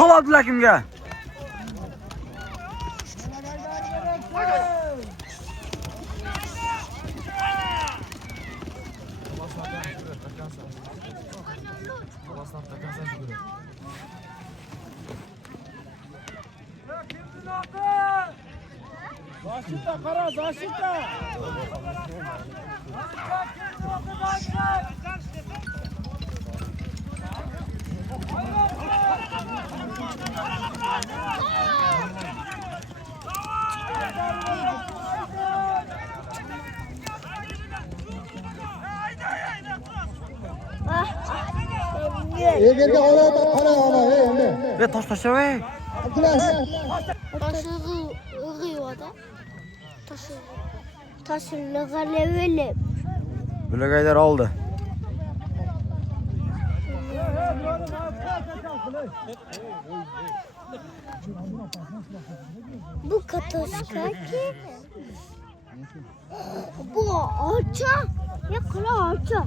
Saladılar kimga? Zaşita kara, zaşita. Eğer orada para ama he. Ve taş ve. Taşı ığıyor da. Taşı levele. Bülagaylar aldı. Bu katoşka ki. Bu ağaça. Ya kara ağaça.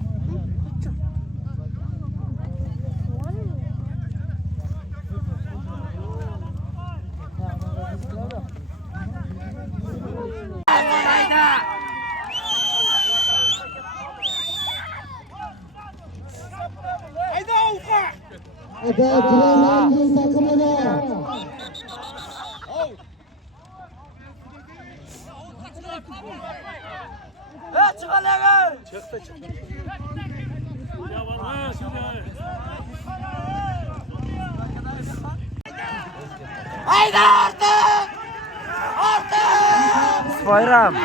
Ada Turan'ın takımına. Haydi artık! Bayram.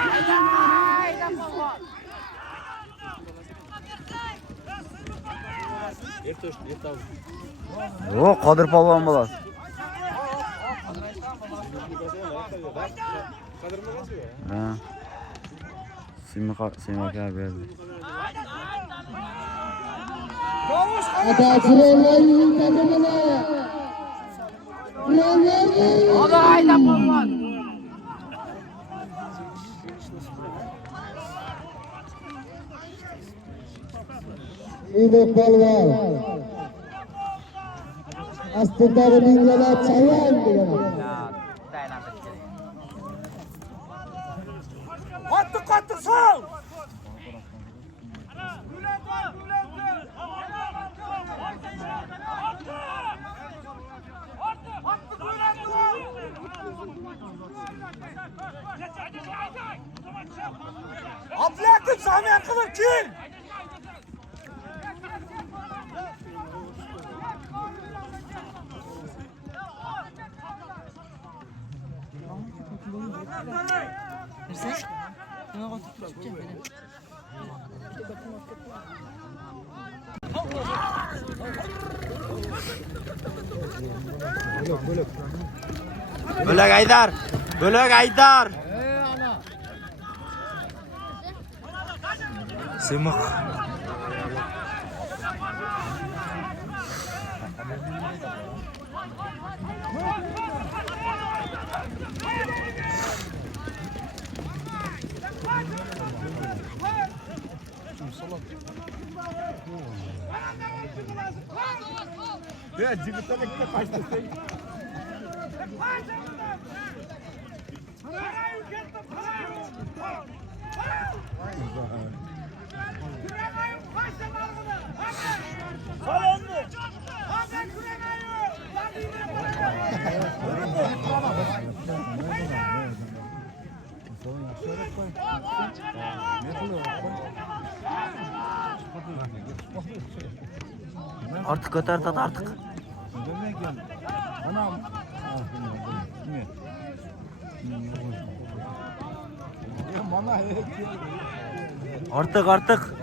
Yok Kadir Palvan bolar. Ha. Simak abi verdi. Ada Turan'ın takımına. O da haydi Palvan. İyi balvar. Aslında benimle çayan diyor. Katı sal. Atlattım Sami Akıl'ın kim? Bülak Aydar. Bülak Aydar. Simak. Ya cibitten ekle kaçtı sen. Artık öter tat artık. Artık.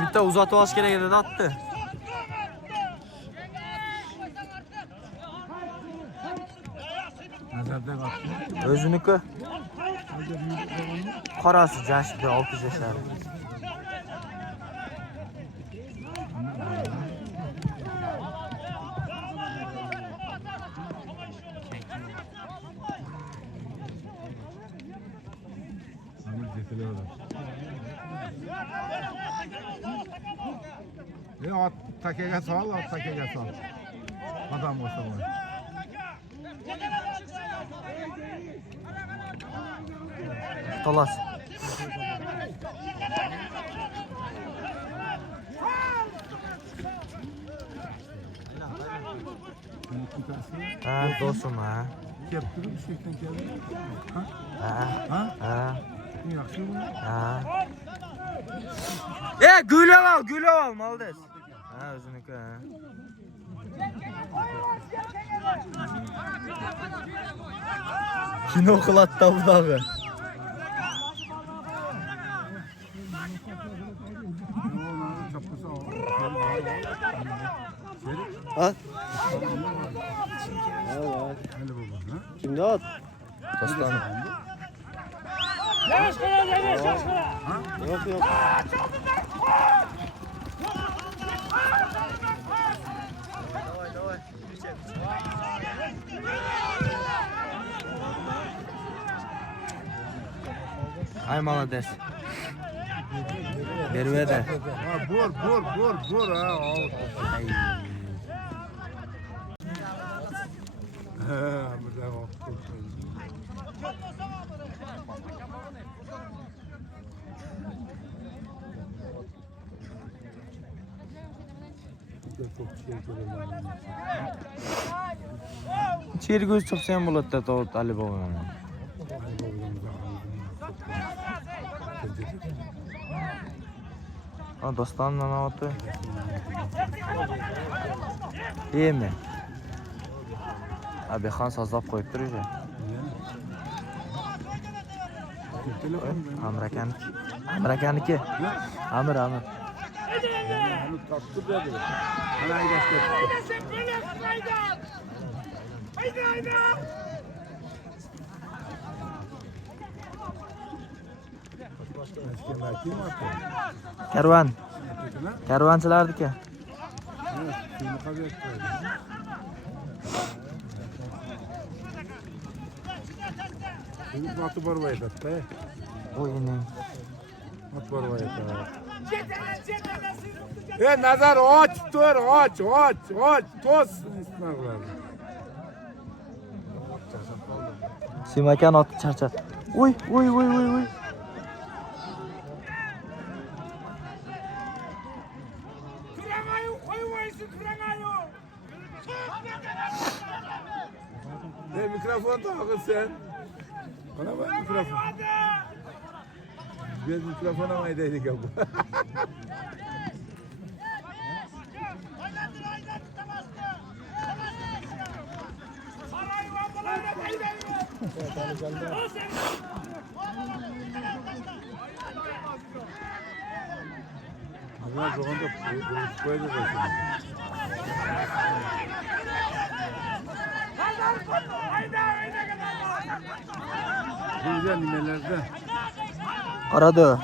Bitta uzatib olish kerak edi, atdi. Nazarda baktım. O'ziniki. Qorasi Jamshidda 6 yashar. Amir zetili adam. At takega sal, at takega sal. Adam olsa var. Xolos. Ha, do'stim ha. Kelib turib, shu yerdan keldi. Ha. Ha? Ha. Yaxshimi? Ha. Gulov ol, moldes. Ha, o'ziniki ha. Kino qilatdi bunaqa. Ha? Kimda ot? Doston. Yo'q, yo'q. Ay, молодец. Berveda. Ha, bor, ha. Burada oldu. Chergo'z chiqsa ham bo'ladi-da, Tovut Ali bobo. Ha, doston nima oti? Yemi. Abixon sozlab qo'yib turibdi. Amrakaniki. Amir. Karvonchilarniki. Atı var vayda. O'yining. At var vayda. Nazar aç, dur, aç. Toz. Simakan oti charchat. Uy. Mikrofon takıl sen. Bana bak mikrofon. Biz mikrofona mı edeydik ya bu? Bunlar zorunda koyacağız aslında. Bu güzel nimelerde. Aradı.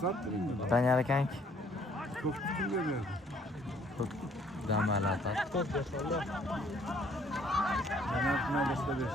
Kaç durayım mı? Tanyar ekanki. Çok tutum veriyor. Damalat. Ben başka bir şey.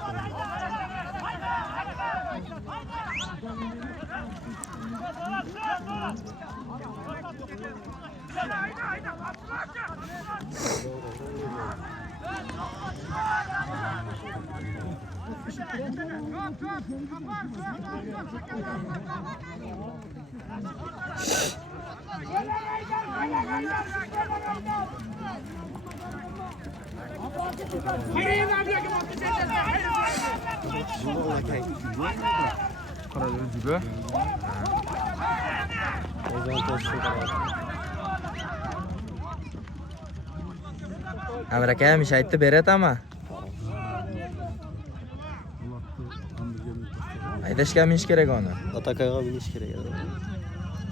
Karadeniz gibi. O zaman tostu Amir aka ish aytdi beradi ama. Haydashga minish kerak uni. Atakaga minish kerak edi.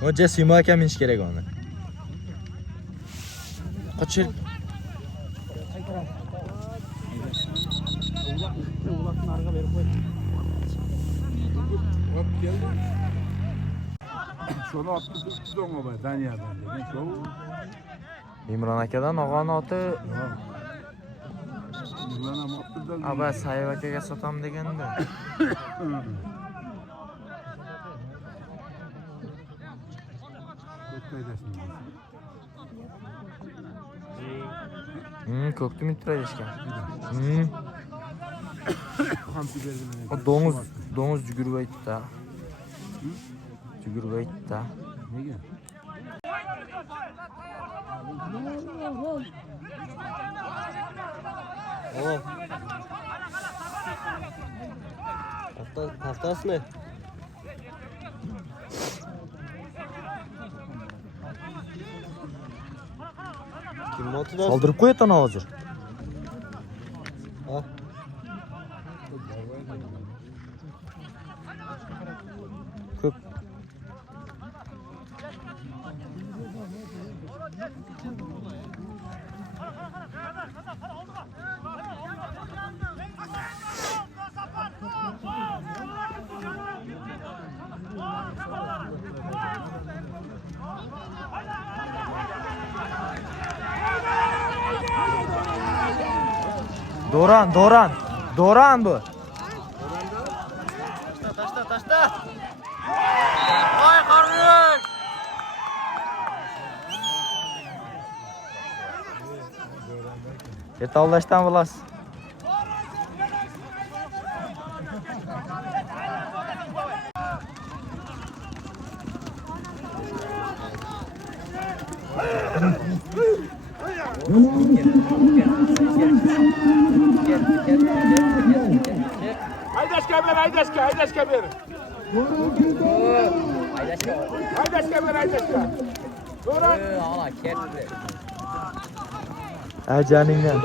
Mo'ja Simo aka minish kerak uni. Qochil. Şunu attı tuttu ona be Danya'dan dedi. Şu Imron akadan og'oni oti Yılana attı da. aba Sayib akaga sotam deganda. Ko'kni mitrayishgan. O do'nguz yugurib aytdi. Yugurib aytdi. Nega? O. Haftasını. Kim otudan? Soldirib qo'yadi ana hozir. Ha. Ko'k. Doran bu. Taşta. Vay qarg'is. Yetovlashdan bilasiz. Haydaş kabir. Haydaş kabir. Doran. Ha caningdan.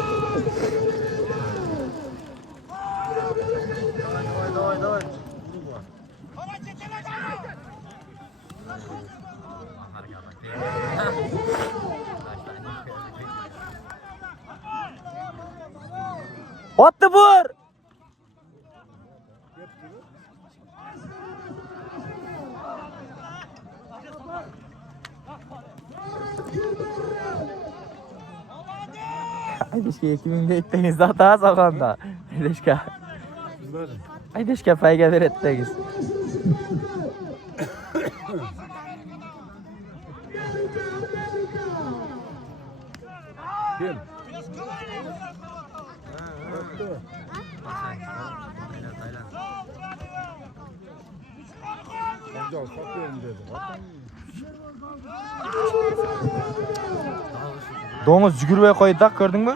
Otni bur. Haydashga 2000 aytdingiz da sog'anda. Haydashga payga beradingiz. Kim? Hocam satıyorum dedi. Do'ng'iz yugurmay qo'ydi, ko'rdingmi?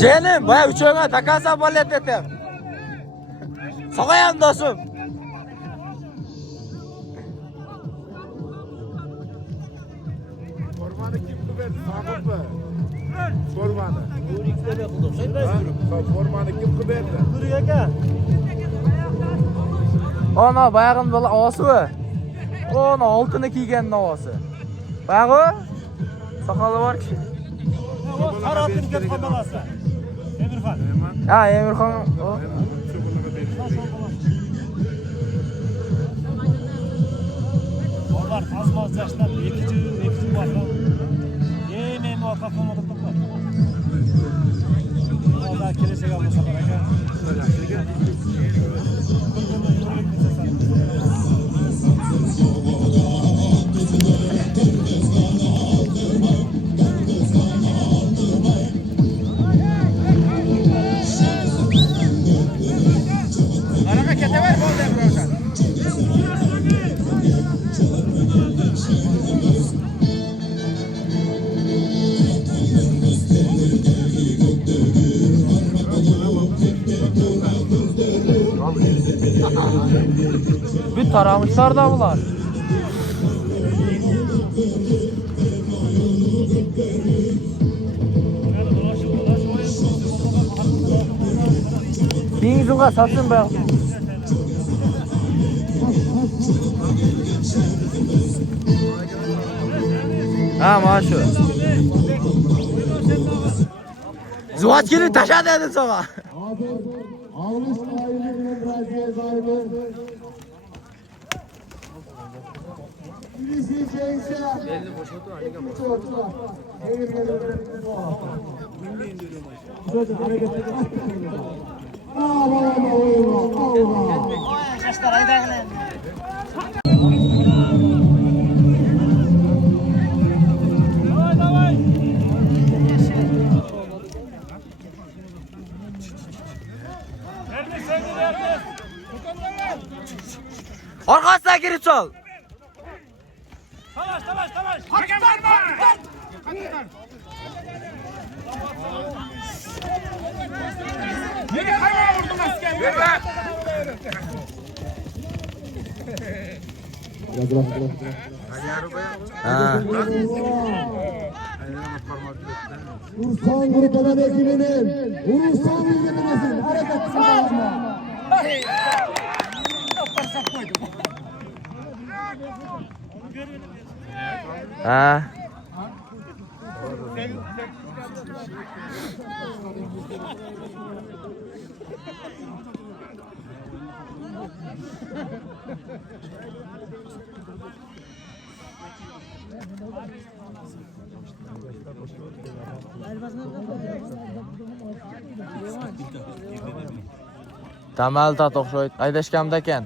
Jenim, baya uçağına takasa balet ettim. Sağayam dostum. Formanı kim verdi? Sakın mı? Formanı. Formanı kim verdi? Ana bayağın bola ovasi bu. Ona oltini kiygan ovasi. Bayağı sakalı var ki. Saratın gel kamalası. Emirhan. Ha Emirhan o. Onlar az yaşlar ikinci vakfa. Yemeğin vakfa olmadık da var. Allah kelese kalmasa baraka. Bir taramışlar da bunlar. Bin yüzüne satın be. Ha maaşı. Zuhat gelin taşa dedin sana. Almış sahibi Brazil sahibi. Birisi Cengiz. Belli boşaltı var. Çocuk hareketi. Allah. Arkasına geri çal. Talaş. Nereye kayma vurdun asker? Ver be. Ha. Ursan grubumun ekibinin Ursan bilgiminizin hareketini alma. Ha. Tamal ta to'xshaydi. Aydashkamda ekan.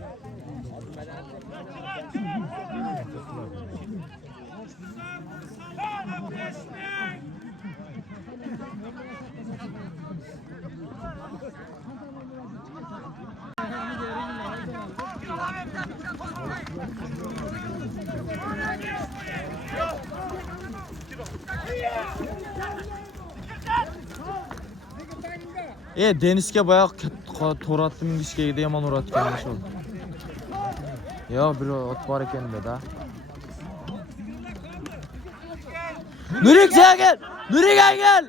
Denizga boyoq to'ratdim ingishga yomon uratgan shu. Yo, bir ot bor ekan dedi. Nurik gel. Nurik gel.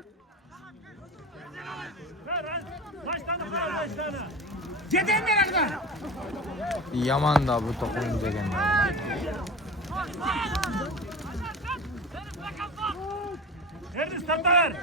Yaman da bu to'qim degan. Nerede standart?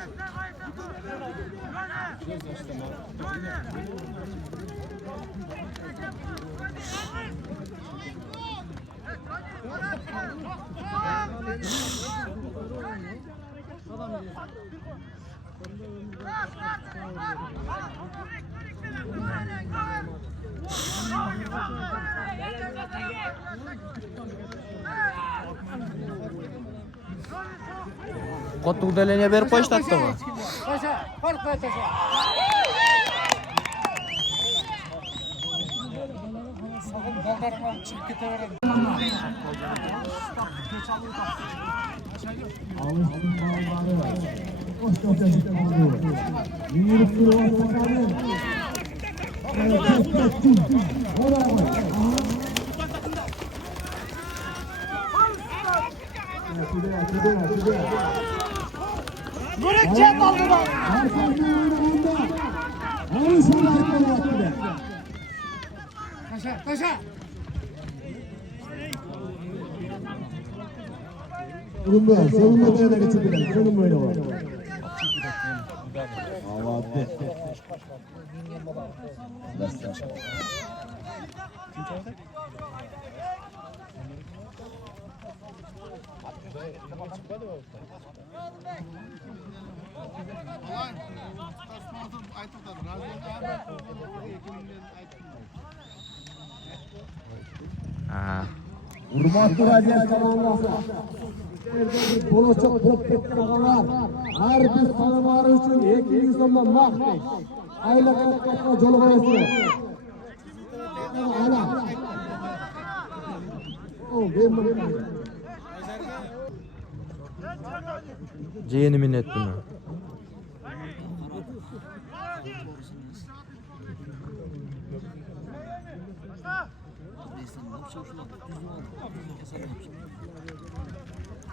Qotib udalanya berib qo'yishdi-mi? Savunma değerleri çıkıyor. Savunma öyle var. Hurmatli radio kanalımızda Bolacak bulup ketken ağalar her bir tanımaları için 200 so'mdan mahkay ayla katkatma jolu koyasın. Ayla. Jeyini minnetmi?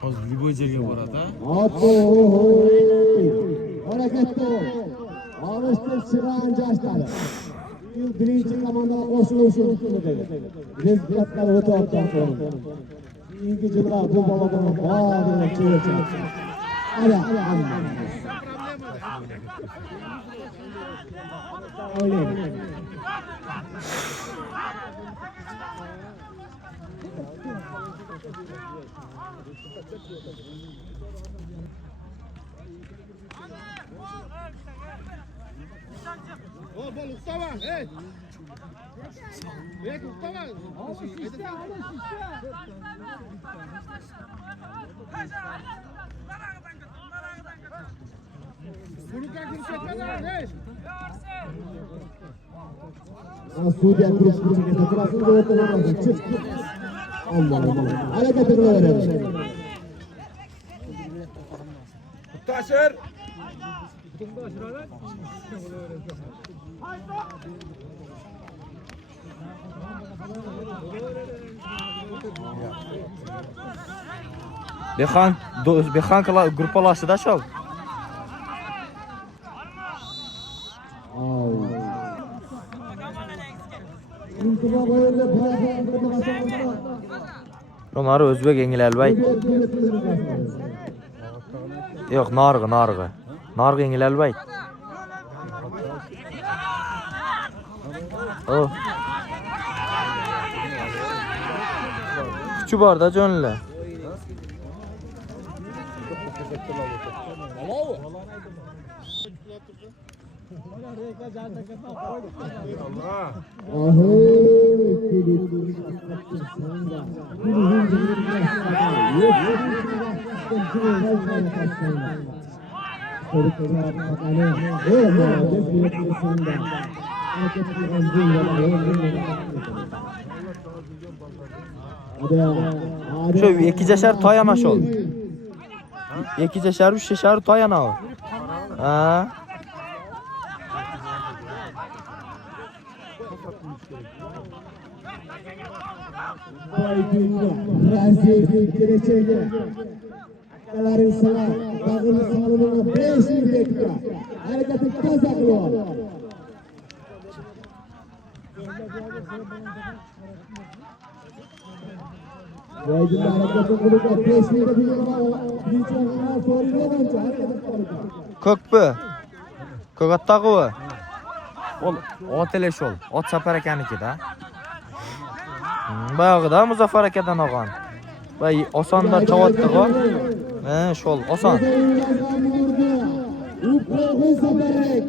Hozir любой yerga boradi. Hareketli ol. Alıştır çıran yaşları. Birinci komandaya koşuluşun üstünde. Rezillikler öte attan sonra. İlgi cımra bu babadan bağırıyor çığıracak. Hadi öyle. Suudiye kuruş çekete durasın da ortadan çık. Allah Allah. Hareketi kılıverelim. Taşır. Behan grupalashida shol. Onları Özbek Engilalbay. Yo'q, Narg'i. Narg'i Engilalbay. Oh. Kuchi borda jonli. Şu 2 yashar toy ama şol. 2 yashar 3 yashar toy ana o. Ha. Akaların sana dağını sağlığına 5 dakika. Hareketi taza kılıyor. Vaycın hareketi kılıyor. 5 dakika bir çağına soruyor. Hareketi kılıyor. Ko'kpi. Ko'katdag'i. Ol, ot ele shol. Ot Safar akaniki-da. Bayog'ida Muzaffar akadan olgan. Bay osonda chavatdi-ku. Ha, shol, oson. Uprog'un safarlik.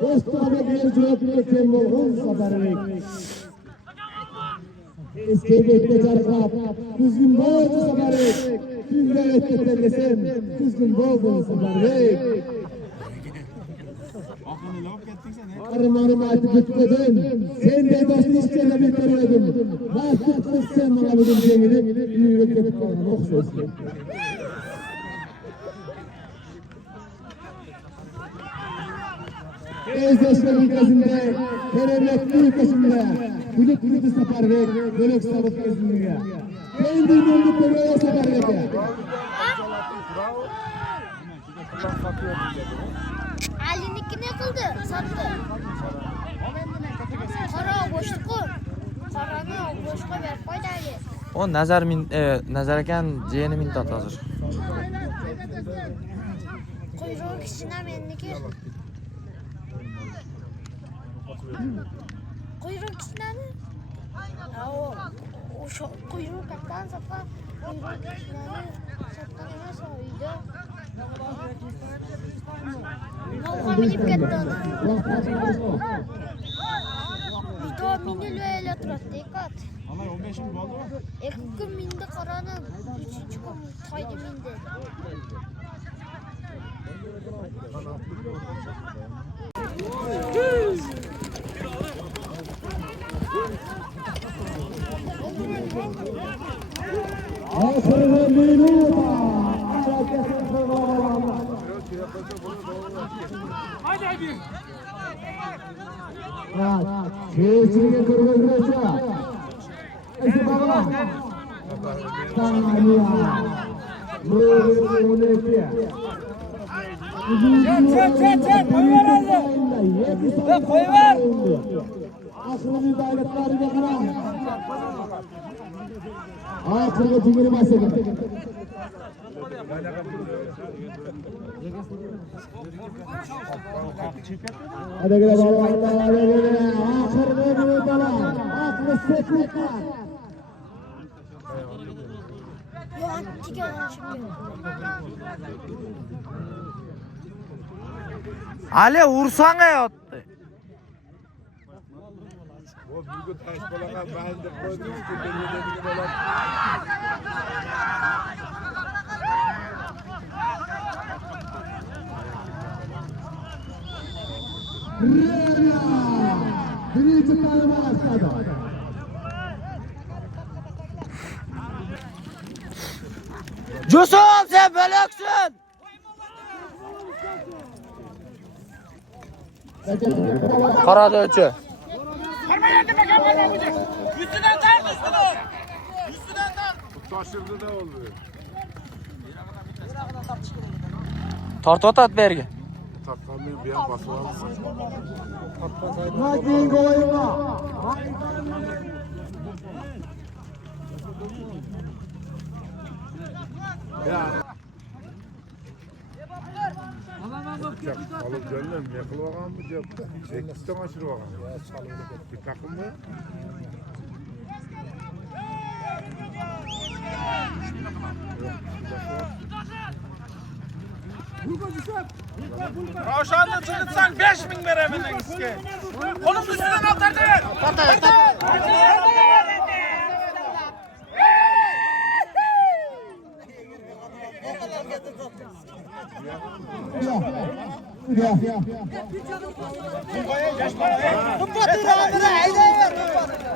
Do'stona berjoblik bo'lgan safarlik. Eskibekka charqab, kuzgun bo'ldi safarlik. Kuzga o'tib desam, kuzgun bo'ldi safarlik. Armanım aytib o'tmadim. Sen de do'stni ishga bitirmadim. Vaqt qilsam mana bugun jengini yurib ketib qolgan o'xshaysiz. Ezleşme ülkesinde, terörletli ülkesinde, Bulut Bulut Safarvek, Bölük Sabık ülkesinde. Kendi döndü teröre Safarvek'e. Ali'ninki ne kıldı? Sattı. Kara boşluğu. Karanı boşluğa ver koydu Ali. O Nazar akan jeni mintat hozir. Kuyruğu kişine mendeki. Kuyruk kişine mi? O şu kuyruğu kaptan sapla. Kuyruğu kişine mi? Saptan emas oydu. Nolga minip ketdi onu. Video minil öyle turadi diqqat. Ana 15 yıl oldu mu? 2 kun mindi qaranib, 3-chi kun toydi mindi. Asırlı minuta. Hadi hadi. Çeşitli kırmızı. Çek, koyver hadi. Koyver. Aslında davletlerine kadar. Aslında cümle bahsedelim. Hadi gel baba, hadi gel. Akhirde bir bala. Aklı seklikler. Yok, çıkıyorum şimdi. Ali vursana yattı. O büyük taş balana ben de koydum ki belirlediğim olan. Birinci tanıma başladı. Yusuf sen bölüksün. Kara dövüşü. Taşırdı da oldu. Tart at bergi. Takkamıyor bir an basılamam. Hadi koyma. Ya. Alıp canım yakıl bakan mı cepte? Sekizden aşırı bakan. Bir takım mı? Ravşan'da çıkırsan 5.000 veremedin iske. Kolum üstünden atardın.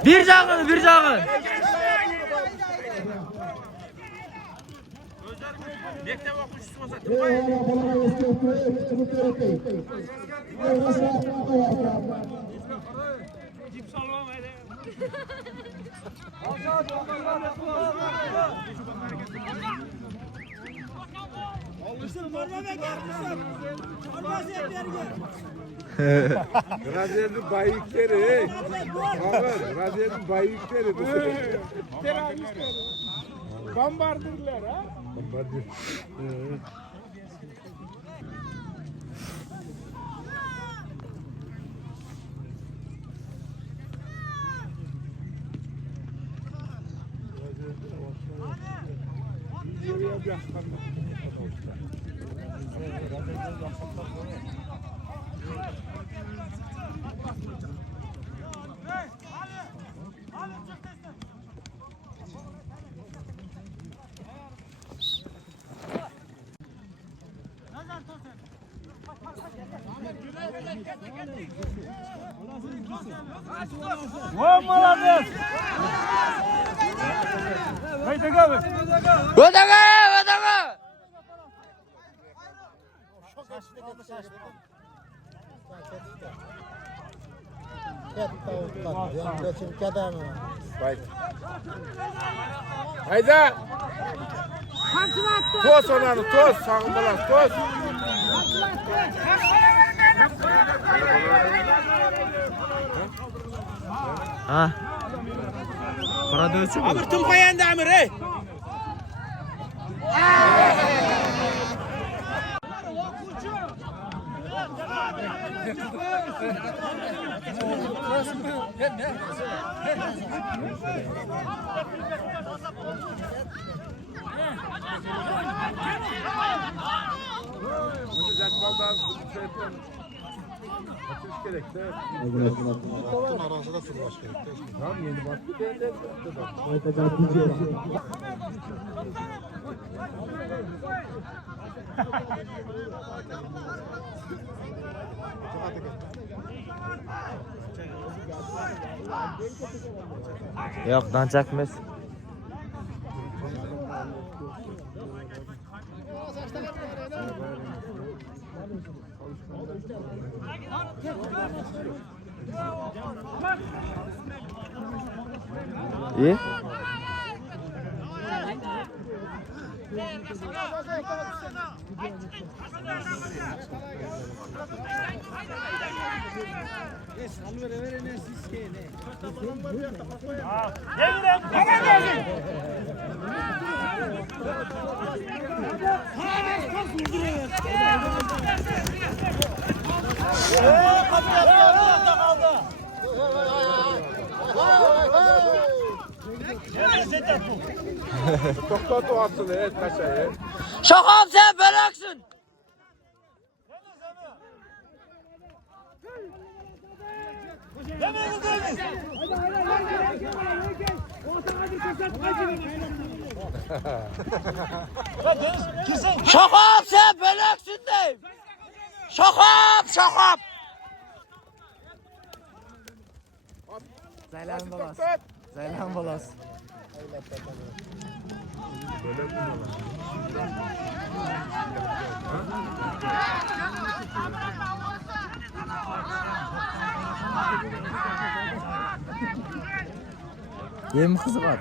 Bir cağı, bir cağı. Raziyeti bayıkları. Bakın raziyeti bayıkları. Bombardırlar ha. Bombardır. Vay молодец. Haydi abi. Ödeme, ödeme. Hayda. Toz onları toz. Sağımbalar toz. Ha. Kara dövüşü mü? Tüm kayandı Amir ey. Yok, danacakmız. İyi. To'xtatib olsin, tashlaydi. Shoqom sen belaksın. Shoqom sen belaksın deyim. Shoqom. Zaylan bolas. Yem kızı var.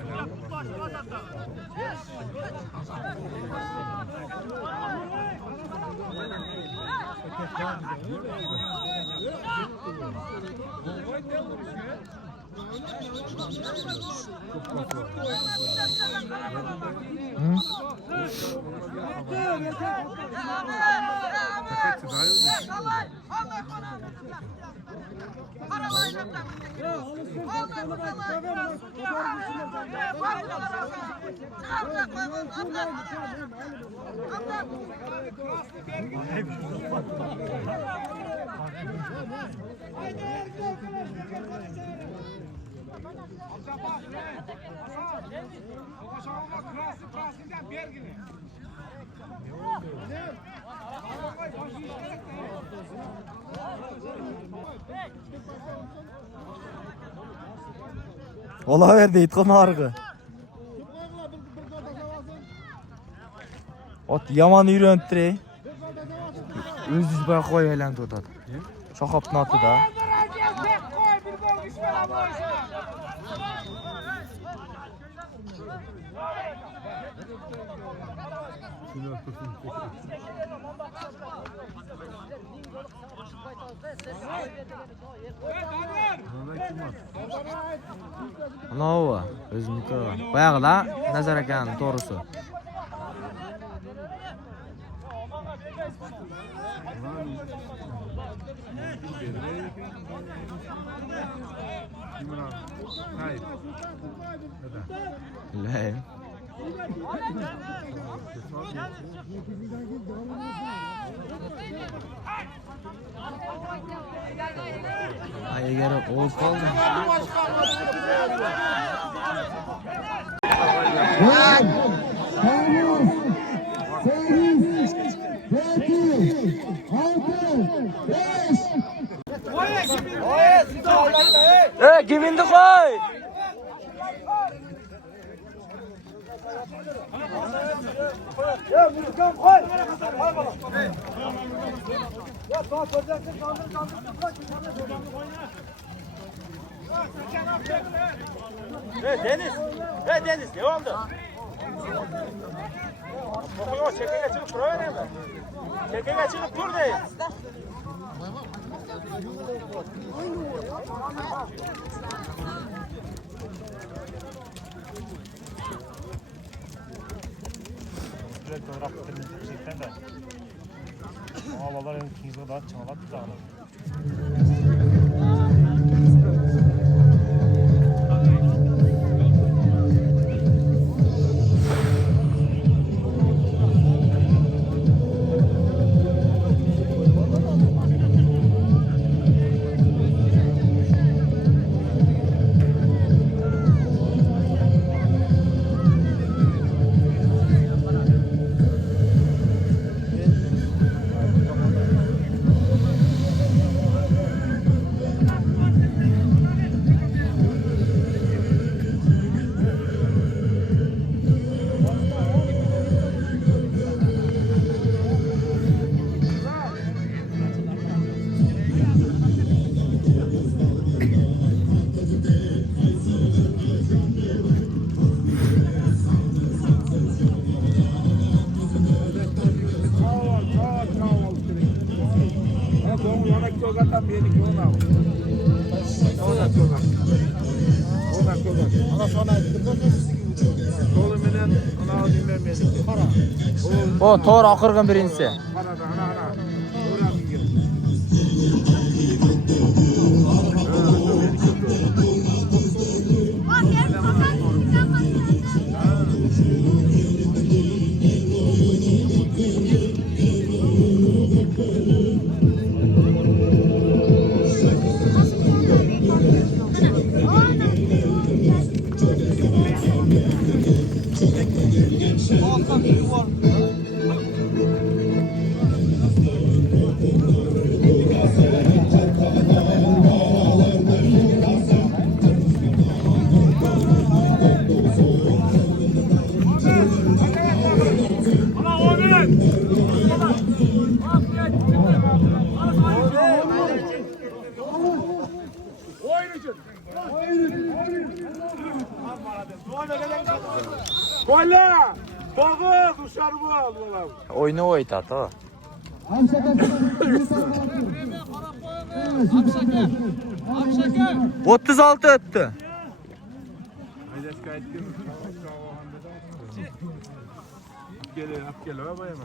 Ola verdi itqin argı. Ot yaman uyrentirey. Özüz bay qo'y aylanib o'tadi. Shoqobning otida. Anavi o'ziniki. Boyag'ida Nazar akaning to'g'risi. Lan. Ay eğer oğuz kaldı. Kimindi koy? Deniz, ne oldu? Okuyor, çekege çıkıp duruyor mi? Çekege çıkıp dur değil. Ağlalar en kıyıda da çamalat bir dağlar. Dolu menen ana bilmem ben. Kara. O to'g'ri oxirgi birinchisi. Karada ana. Uğra mingir. Kolla! Bakın dışarı bu aldılar. O'yni o'ytadi. O'ttiz olti o'tdi. Gel, gel, bayama.